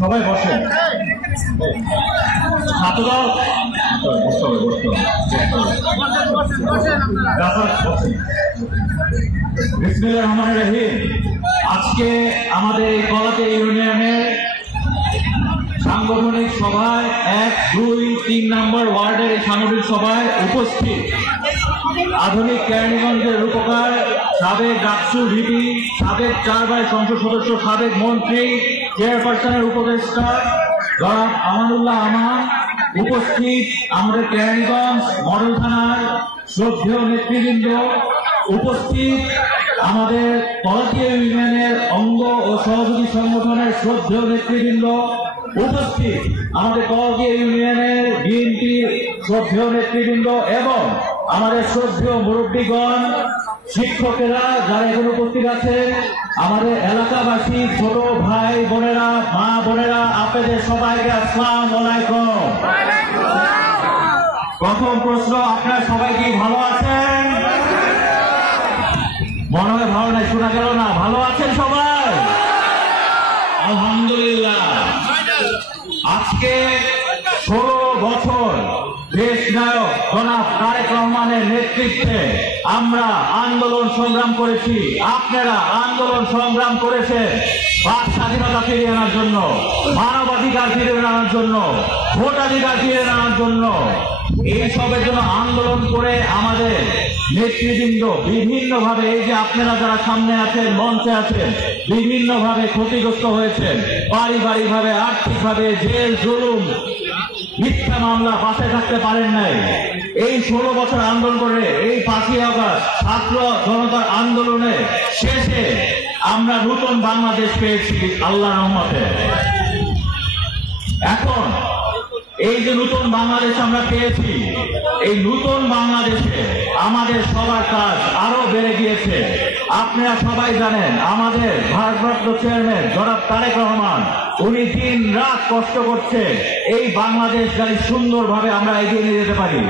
সবাই বসেন। আজকে আমাদের এই কলাতে ইউনিয়নের সাংগঠনিক সভায় 1, 2, 3 নম্বর ওয়ার্ডের এই সাংগঠনিক সভায় উপস্থিত আধুনিক কেরানীগঞ্জের রূপকার, সাবেক ডাকসু ভিপি, সাবেক 4 বার সংসদ সদস্য, সাবেক মন্ত্রী, চেয়ারপারসনের উপদেষ্টা জনাব আমানুল্লাহ আমান, উপস্থিত আমাদের কেরানীগঞ্জ মডেল থানার শ্রদ্ধেয় নেতৃবৃন্দ, উপস্থিত আমাদের কলাতিয়া ইউনিয়নের অঙ্গ ও সহযোগী সংগঠনের শ্রদ্ধেয় নেতৃবৃন্দ, উপস্থিত আমাদের কলাতিয়া ইউনিয়নের বিএনপির শ্রদ্ধেয় নেতৃবৃন্দ এবং আমাদের শ্রদ্ধেয় মুরব্বীগণ, শিক্ষকেরা যারা এখানে উপস্থিত আছেন, আমাদের এলাকাবাসী, ছোট ভাই বোনেরা, মা বোনেরা, আপনাদের সবাইকে আসসালামু আলাইকুম। প্রথম প্রশ্ন, আপনারা সবাই কি ভালো আছেন? মনে হয় ভালো নাই, শোনা গেল না। ভালো আছেন সবাই? আলহামদুলিল্লাহ। আজকে 16 বছর দেশ নায়ক জনাব তারেক রহমানের নেতৃত্বে আমরা আন্দোলন সংগ্রাম করেছি, আপনারা আন্দোলন সংগ্রাম করেছেন বাক স্বাধীনতা ফিরিয়ে আনার জন্য, মানবাধিকার ফিরিয়ে আনার জন্য, ভোটাধিকার ফিরিয়ে আনার জন্য। এইসবের জন্য আন্দোলন করে আমাদের নেতৃবৃন্দ বিভিন্নভাবে, এই যে আপনারা যারা সামনে আছেন, মঞ্চে আছেন, বিভিন্নভাবে ক্ষতিগ্রস্ত হয়েছেন, পারিবারিকভাবে, আর্থিকভাবে, জেল জুলুম, মিথ্যা মামলা, বাসায় থাকতে পারেন নাই। এই 16 বছর আন্দোলন করে এই 5ই আগস্ট ছাত্র জনতার আন্দোলনে শেষে আমরা নতুন বাংলাদেশ পেয়েছি আল্লাহর রহমতে। এখন এই যে নতুন বাংলাদেশ আমরা পেয়েছি, এই নতুন বাংলাদেশে আমাদের সবার কাজ আরো বেড়ে গিয়েছে। আপনারা সবাই জানেন আমাদের ভারতরত্ন চেয়ারম্যান জনাব তারেক রহমান, উনি দিন রাত কষ্ট করছে এই বাংলাদেশ যাতে সুন্দরভাবে আমরা এগিয়ে নিয়ে যেতে পারি।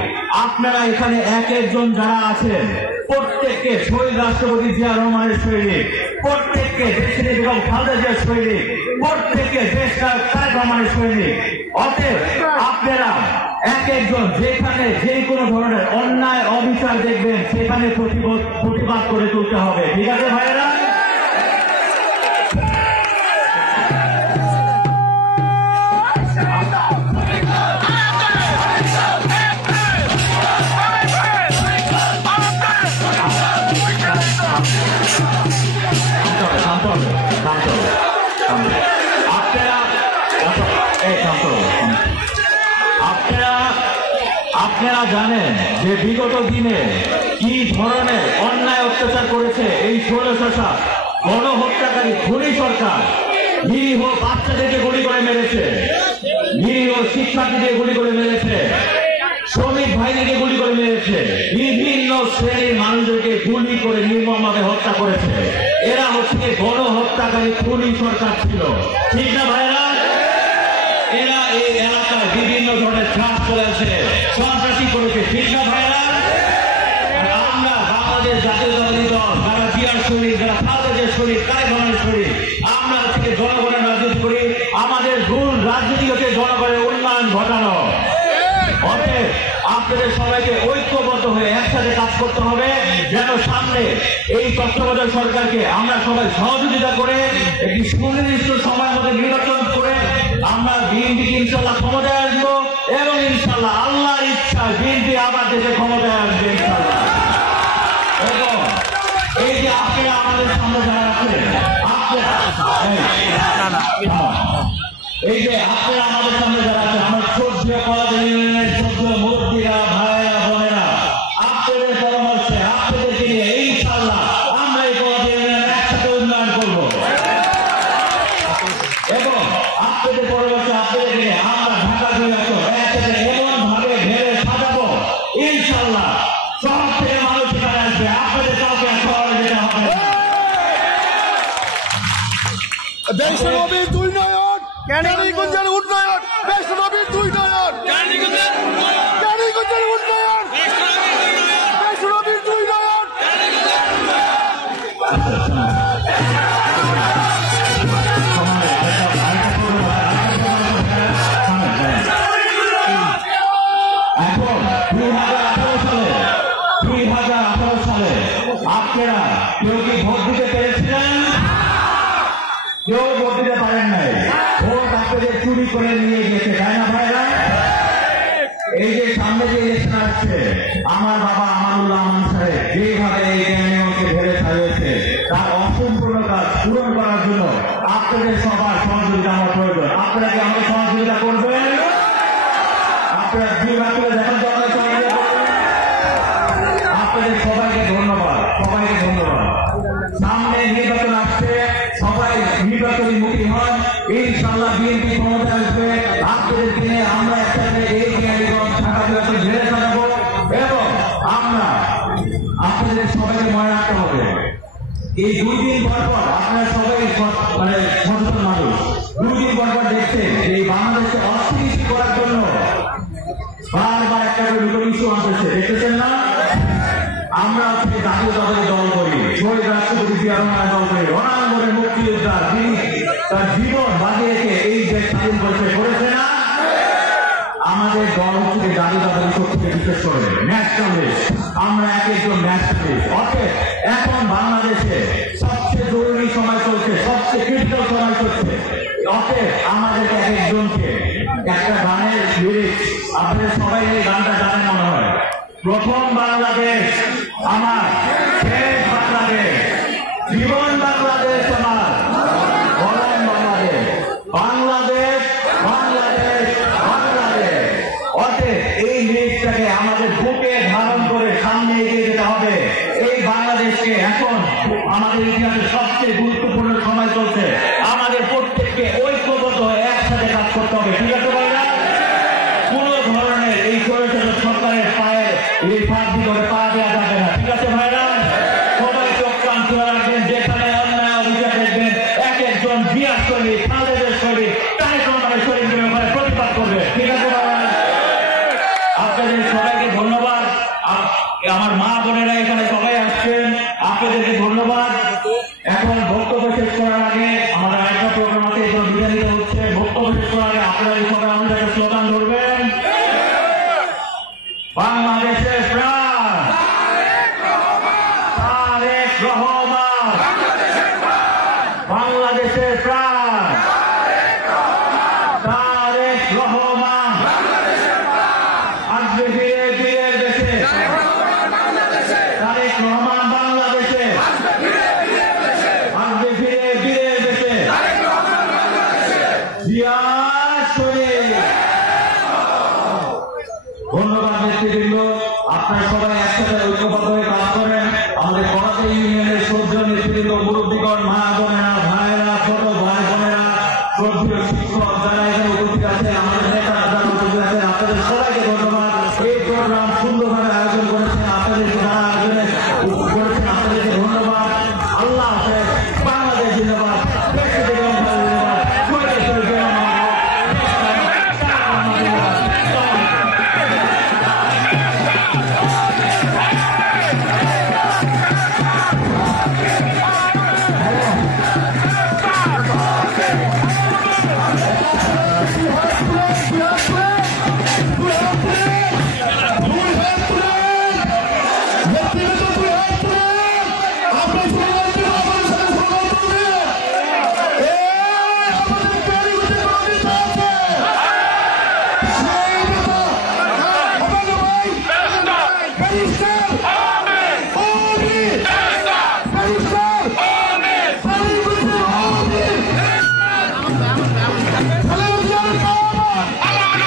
আপনারা এখানে এক একজন যারা আছেন প্রত্যেককে শহীদ রাষ্ট্রপতি জিয়া রহমানের সৈনিক, প্রত্যেককে দেশের এবং খালেদা জিয়ার সৈনিক, প্রত্যেককে দেশনায়ক তারেক রহমানের সৈনিক। অতএব আপনারা এক একজন যেখানে যে কোনো ধরনের অন্যায় অবিচার দেখবেন সেখানে প্রতিবাদ করে তুলতে হবে। ঠিক আছে ভাইয়েরা? আপনারা জানেন যে বিগত দিনে কি ধরনের অন্যায় অত্যাচার করেছে এই স্বৈরশাসক গণহত্যাকারী খুনি সরকার। নিরীহ বাচ্চাদেরকে গুলি করে মেরেছে, নিরীহ শিক্ষার্থীদের গুলি করে মেরেছে, শ্রমিক ভাইদেরকে গুলি করে মেরেছে, বিভিন্ন শ্রেণীর মানুষদেরকে গুলি করে নির্মমভাবে হত্যা করেছে। এরা হচ্ছে গণহত্যাকারী খুনি সরকার ছিল। ঠিক না ভাইরা? এরা এই এলাকায় বিভিন্ন ধরনের চাপ করেছে, সন্ত্রাসী করেছে। ঠিক না ভাইরা? আমরা বাংলাদেশ জাতীয়তাবাদী দল, যারা জিয়ার শরীর, যারা খালেদা শরীর, তারেক রহমানের শরীর, আমরা থেকে জনগণের রাজনীতি করি। আমাদের মূল রাজনীতি হচ্ছে জনগণের উন্নয়ন ঘটানো। অতএব আপনাদের সবাইকে ঐক্যবদ্ধ হয়ে একসাথে কাজ করতে হবে, যেন সামনে এই তত্ত্বাবধায়ক সরকারকে আমরা সবাই সহযোগিতা করে একটি সুনির্দিষ্ট সময়ের মধ্যে নির্বাচন করে আমরা বিএনপিকে ইনশাআল্লাহ ক্ষমতায় আসবো। এবং ইনশাল্লাহ আল্লাহর ইচ্ছা বিএনপি আবার দেশে ক্ষমতায় আসবে ইনশাল্লাহ। এবং এই যে আপনারা আমাদের সামনে যারা আছেন, এই যে আপনারা আমাদের সামনে যারা আছেন, আমার সহ্য কলা ইউনিয়নের সহ্য মুরব্বীরা, ভাইয়েরা, বোনেরা, আপনাদের পরামর্শে আপনাদেরকে নিয়ে ইনশাল্লাহ আমরা এই কলা ইউনিয়নের একসাথে উন্নয়ন করবো এবং আপনাদের পরামর্শে আপনাদেরকে নিয়ে আমরা ঢাকা বিভাগ একসাথে এমন ভাবে ঘেরে সাজাবো ইনশাল্লাহ সব থেকে মানুষ এখানে আসবে, আপনাদের কাউকে শহরে যেতে হবে না। দেশনবীর দুই নয়ন, ক্যানিগঞ্জের উন্নয়ন, দেশনবীর দুই নয়ন, ক্যানিগঞ্জের উন্নয়ন, দেশনবীর দুই নয়ন। এখন 2018 সালে আপনারা কেউ কি ভোট দিতে পেরেছিলেন? কেউ ভোট দিতে পারেন নাই। ভোট আপনাদের চুরি করে নিয়ে গেছে, তাই না ভাইরা? এই যে সামনে যে ইলেকশন আসছে, আমার বাবা আমানুল্লাহ আমান সাহেব যেভাবে এই ক্যানিয়নকে ধরে সাজিয়েছে তার অসম্পূর্ণ কাজ পূরণ করার জন্য আপনাদের সবার সহযোগিতা আমার প্রয়োজন। আপনারা কি আমাদের সহযোগিতা করবেন? আপনারা দেখার জন্য সহযোগিতা করবেন। আপনাদের সবাইকে ধন্যবাদ, সবাইকে ধন্যবাদ। সামনে নির্বাচন আসছে, সবাই নির্বাচনী মুখী হন, ইনশাল্লাহ বিএনপি ক্ষমতায় আসবে। আপনাদের দিনে আমরা একসাথে এই ক্যানিগঞ্জ ঢাকা বিভাগে ঘিরে সাজাবো এবং আমরা আপনাদের সবাইকে মনে রাখতে হবে এই 2 দিন পর পর আপনারা সবাই মানে সচেতন মানুষ 2 দিন পর পর দেখছেন এই বাংলাদেশকে অস্থিতিশীল করার জন্য বারবার একটা করে দুটো ইস্যু আনতেছে, দেখতেছেন না? আমরা হচ্ছে জাতীয়তাবাদী দল করি, শহীদ রাষ্ট্রপতি জিয়া রহমানের দল করি, রণাঙ্গনের মুক্তিযোদ্ধা যিনি তার জীবন বাজিয়ে রেখে এই দেশ স্বাধীন করেছে না? আমাদের দল হচ্ছে জাতীয়তাবাদী শক্তিকে বিশেষ করে ন্যাশনালিস্ট, আমরা এক একজন ন্যাশনালিস্ট। অর্থাৎ এখন বাংলাদেশে সবচেয়ে জরুরি সময় চলছে, সবচেয়ে ক্রিটিক্যাল সময় চলছে। অতএব আমাদেরকে এক একজনকে একটা গানের লিরিক্স, আপনাদের সবাই এই গানটা জানেন মনে হয়, প্রথম বাংলাদেশ আমার, শেষ বাংলাদেশ, জীবন বাংলাদেশ আমার, বলম বাংলাদেশ, বাংলাদেশ বাংলাদেশ বাংলাদেশ। অতএব এই লিরিক্সটাকে আমাদের বুকে ধারণ করে সামনে এগিয়ে যেতে হবে। এই বাংলাদেশকে এখন আমাদের ইতিহাসের সবচেয়ে গুরুত্বপূর্ণ সময় চলছে, আমাদের প্রত্যেককে ঐক্যবদ্ধ হয়ে একসাথে কাজ করতে হবে, ঠিক আছে ভাইরা? কোন ধরনের এই সরকারের পায়ে এই ফাঁক দিয়ে পা দেওয়া যাবে না, ঠিক আছে ভাইরা? সবাই চক্রান্ত রাখবেন, যেখানে অন্যায় অভিযোগ দেখবেন এক একজন জিয়ার শরীর, খালেদের শরীর, তারেক রহমানের শরীর ওখানে প্রতিবাদ করবে, ঠিক আছে ভাইরা? আপনাদের সবাইকে ধন্যবাদ। আমার মা বোনেরা এখানে সবাই আসছেন, আপনাদেরকে ধন্যবাদ। এখন বক্তব্য শেষ করার আগে আমাদের আরেকটা প্রোগ্রাম আছে, এগুলো বিদায় নিতে হচ্ছে। বক্তব্য শেষ করার আগে আপনারা সবাই আমাদের একটা স্লোগান ধরবেন, বাংলাদেশের প্রাণ তারেক রহমান, বাংলাদেশের প্রাণ তারেক রহমান, আসবে ফিরে ফিরে দেশে, তারেক রহমান বাংলাদেশে, আসবে ফিরে ফিরে দেশে, জিয়া শরীফ। ধন্যবাদ নেতৃবৃন্দ, আপনারা সবাই একসাথে ঐক্যবদ্ধ হয়ে কাজ করেন। আমাদের কলাতে ইউনিয়নের সহ্য নেতৃবৃন্দ, মুরব্বীগণ, মা বোনেরা, ভাইয়েরা, ছোট ভাই বোনেরা, শ্রদ্ধেয় শিক্ষক যারা এখানে উপস্থিত আছেন, আমাদের নেতারা যারা উপস্থিত আছেন, আপনাদের সবাইকে ধন্যবাদ। এই প্রোগ্রাম সুন্দরভাবে আয়োজন করেছেন, আপনাদেরকে যারা আয়োজনে করেছেন আপনাদেরকে ধন্যবাদ। আল্লাহ হাফেজ, বাংলাদেশ জিন্দাবাদ, আল্লাহ